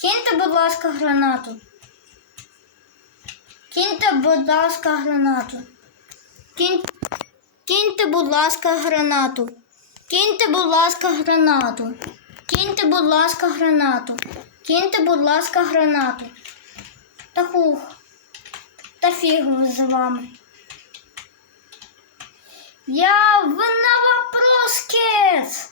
Киньте, будь ласка, гранату. Киньте, будь ласка, гранату. Кинь... Киньте, будь ласка, гранату. Киньте, будь ласка, гранату. Киньте, будь ласка, гранату. Киньте, будь ласка, гранату. Та хух. Та фіг з вами. Я в на вопрос, кец.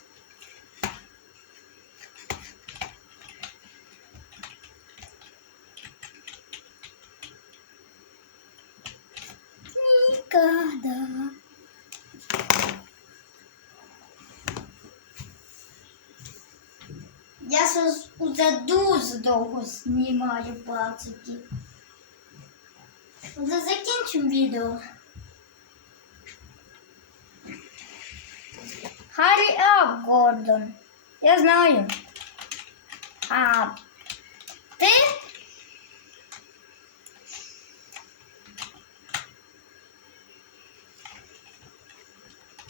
Никогда. Я щось уже дуже довго знімаю пацики. Вже закінчимо відео. Hurry up, Гордон. Я знаю. А ти?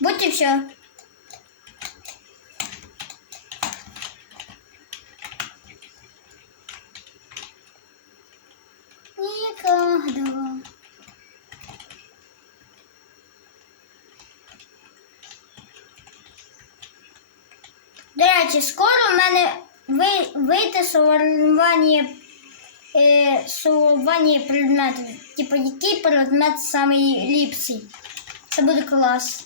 Будь і все. Никогда. До речі, скоро в мене ви- вийде суванні е, суванні предметів. Типу, який предмет самий ліпший. Це буде клас.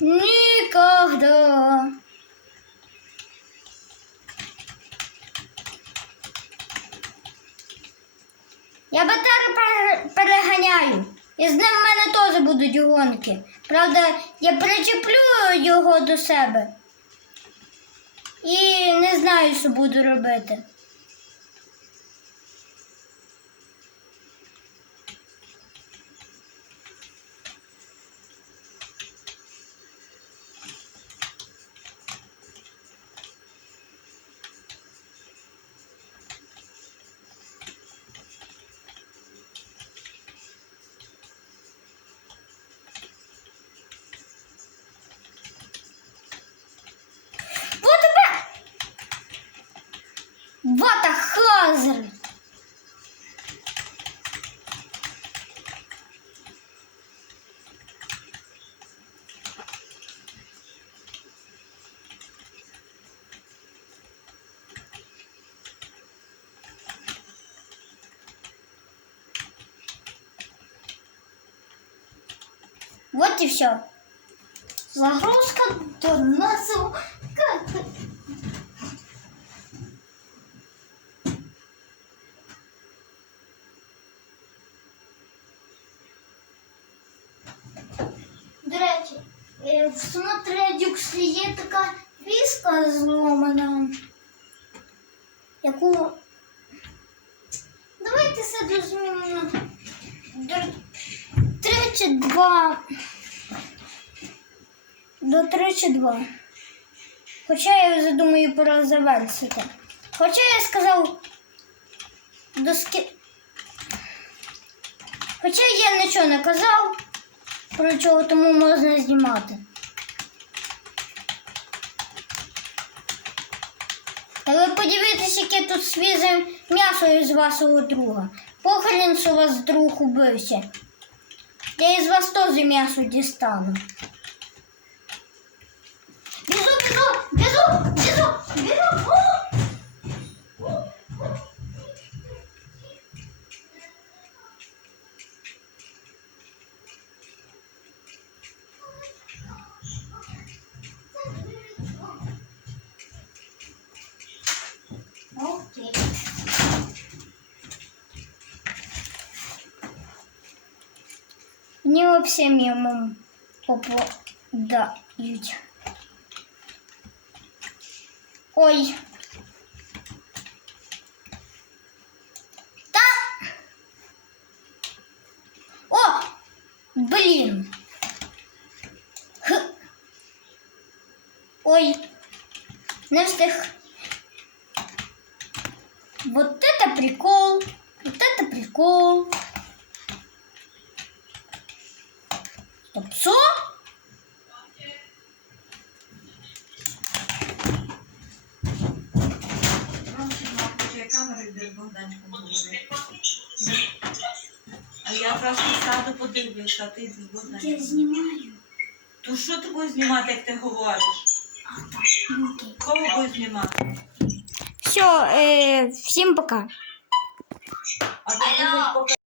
Нікогда. Я пере- переганяю. І з ним в мене теж будуть гонки. Правда, я причеплю його до себе. І не знаю, що буду робити. Вата хазер! Вот и все. Загрузка до нас. Е, в смотредюксі є така віска зломана, яку. Давайте це змінимо до 32. До 32. Хоча я вже думаю пора завершити. Хоча я сказав до ски... Хоча я нічого не казав, про чого тому можна знімати. Але подивіться, яке тут свіже м'ясо із вашого друга. Похрен, що вас друг убився. Я із вас теж м'ясо дістану. Бежу, бежу, бежу, бежу, бежу. Не всем ему попадают. Ой. Та. О! Блин. Х. Ой. Не встиг. Вот это прикол. Вот это прикол. Копцо? А я просто саду подивлюсь, а ти з Богданчиком. Я знімаю. То що ти будеш знімати, як ти говориш? А так. Ну, Кого будеш знімати? Все, э, всем пока.